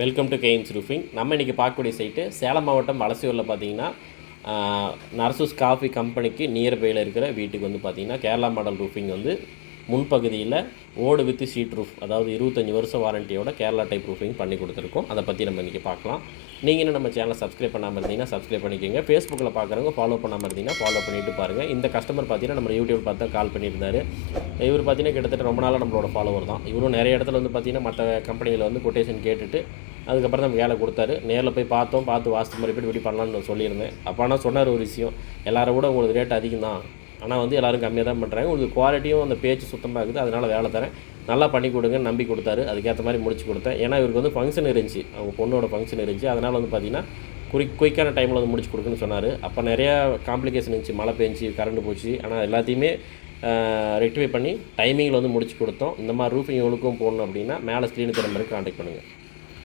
Welcome to கேஎம்ஸ் roofing. நம்ம இன்றைக்கி பார்க்கக்கூடிய சைட்டு சேலம் மாவட்டம் வலசையூரில் பார்த்தீங்கன்னா நர்சூஸ் காஃபி கம்பெனிக்கு நியர்பையில் இருக்கிற வீட்டுக்கு வந்து பார்த்திங்கன்னா கேரளா மாடல் ரூஃபிங் வந்து முன்பகுதியில் ஓடு வித் ஷீட் ரூஃப், அதாவது 25 வருஷம் வாரண்டியோட கேரளா டைப் ரூஃபிங் பண்ணி கொடுத்துருக்கோம். அதை பற்றி நம்ம இன்றைக்கி பார்க்கலாம். நீங்கள் இன்னும் நம்ம சேனலை சப்ஸ்கிரைப் பண்ணாமல் இருந்தீங்கன்னா சப்ஸ்கிரைப் பண்ணிக்கோங்க. ஃபேஸ்புக்கில் பார்க்குறவங்க ஃபாலோ பண்ணாமல் இருந்தீங்கன்னா ஃபாலோ பண்ணிவிட்டு பாருங்கள். இந்த கஸ்டமர் பார்த்தீங்கன்னா நம்ம யூடியூப் பார்த்து தான் கால் பண்ணியிருந்தார். இவர் பார்த்தீங்கன்னா கிட்டத்தட்ட ரொம்ப நாளாக நம்மளோட ஃபாலோவர் தான். இவரும் நிறைய இடத்துல வந்து பார்த்திங்கன்னா மற்ற கம்பெனியில் வந்து கொட்டேஷன் கேட்டுட்டு அதுக்கப்புறம் தான் வேலை கொடுத்தாரு. நேரில் போய் பார்த்து வாஸ்து முறைப்படி இப்படி பண்ணலான்னு சொல்லியிருந்தேன். அப்போ ஆனால் சொன்னார் ஒரு விஷயம், எல்லாரை விட உங்களுக்கு ரேட் அதிகம் தான், ஆனால் வந்து எல்லோரும் கம்மியாக தான் பண்ணுறாங்க, உங்களுக்கு குவாலிட்டியும் அந்த பேச்சு சுத்தமாக இருக்குது, அதனால் வேலை தரேன், நல்லா பண்ணி கொடுங்கன்னு நம்பி கொடுத்தாரு. அதுக்கேற்ற மாதிரி முடிச்சு கொடுத்தேன். ஏன்னா இவருக்கு வந்து ஃபங்க்ஷன் இருந்துச்சு, அவங்க பொண்ணோட ஃபங்க்ஷன் இருந்துச்சு. அதனால் வந்து பார்த்திங்கன்னா குயிக்கான டைமில் வந்து முடிச்சு கொடுக்குன்னு சொன்னார். அப்போ நிறையா காம்ப்ளிகேஷன் இருந்துச்சு, மழை பெஞ்சு கரண்ட் போச்சு. ஆனால் எல்லாத்தையுமே ரெக்டிஃபை பண்ணி டைமிங்கில் வந்து முடிச்சு கொடுத்தோம். இந்த மாதிரி ரூஃபிங் உங்களுக்கும் போடணும் அப்படின்னா மேலே ஸ்க்ரீனுக்கு நம்பருக்கு கான்டாக்ட் பண்ணுங்கள்.